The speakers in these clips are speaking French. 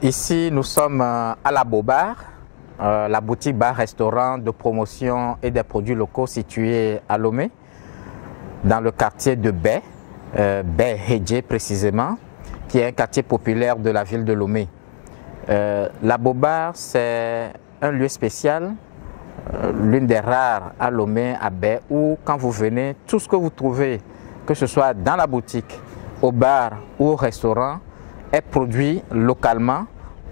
Ici, nous sommes à la Beaubar, la boutique bar-restaurant de promotion et des produits locaux située à Lomé, dans le quartier de Baie, Baie-Hedje précisément, qui est un quartier populaire de la ville de Lomé. La Beaubar, c'est un lieu spécial, l'une des rares à Lomé, à Baie, où quand vous venez, tout ce que vous trouvez, que ce soit dans la boutique, au bar ou au restaurant, est produit localement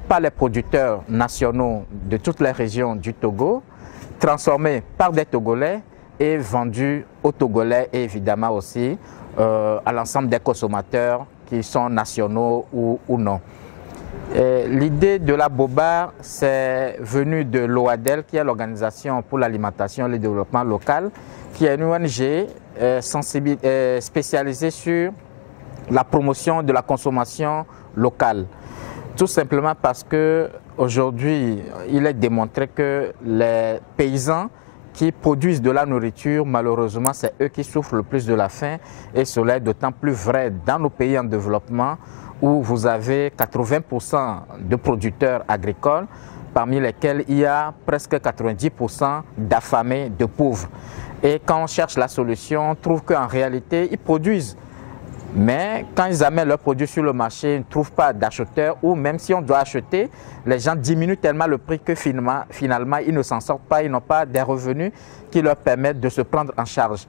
par les producteurs nationaux de toutes les régions du Togo, transformé par des Togolais et vendu aux Togolais et évidemment aussi à l'ensemble des consommateurs qui sont nationaux ou non. L'idée de la Beaubar, c'est venu de l'OADEL, qui est l'Organisation pour l'alimentation et le développement local, qui est une ONG spécialisée sur la promotion de la consommation locale. Tout simplement parce qu'aujourd'hui, il est démontré que les paysans qui produisent de la nourriture, malheureusement, c'est eux qui souffrent le plus de la faim. Et cela est d'autant plus vrai dans nos pays en développement où vous avez 80% de producteurs agricoles, parmi lesquels il y a presque 90% d'affamés, de pauvres. Et quand on cherche la solution, on trouve qu'en réalité, ils produisent. Mais quand ils amènent leurs produits sur le marché, ils ne trouvent pas d'acheteurs, ou même si on doit acheter, les gens diminuent tellement le prix que finalement ils ne s'en sortent pas, ils n'ont pas des revenus qui leur permettent de se prendre en charge.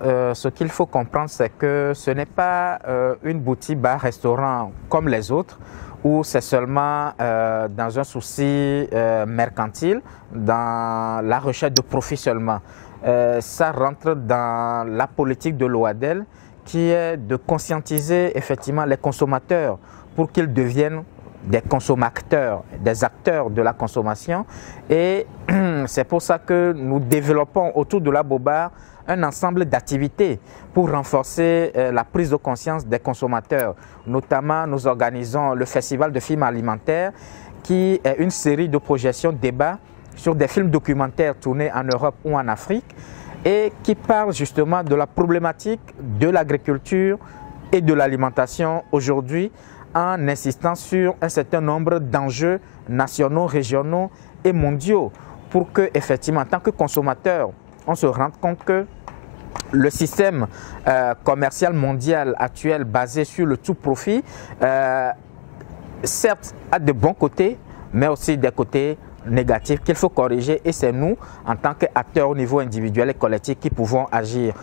Ce qu'il faut comprendre, c'est que ce n'est pas une boutique bar-restaurant comme les autres, où c'est seulement dans un souci mercantile, dans la recherche de profit seulement. Ça rentre dans la politique de l'OADEL, qui est de conscientiser effectivement les consommateurs pour qu'ils deviennent des consommateurs, des acteurs de la consommation. Et c'est pour ça que nous développons autour de la Beaubar un ensemble d'activités pour renforcer la prise de conscience des consommateurs. Notamment, nous organisons le Festival de films alimentaires, qui est une série de projections débats sur des films documentaires tournés en Europe ou en Afrique, et qui parle justement de la problématique de l'agriculture et de l'alimentation aujourd'hui, en insistant sur un certain nombre d'enjeux nationaux, régionaux et mondiaux, pour que, effectivement, en tant que consommateur, on se rende compte que le système commercial mondial actuel basé sur le tout profit, certes, a de bons côtés, mais aussi des côtés négatifs qu'il faut corriger, et c'est nous, en tant qu'acteurs au niveau individuel et collectif, qui pouvons agir.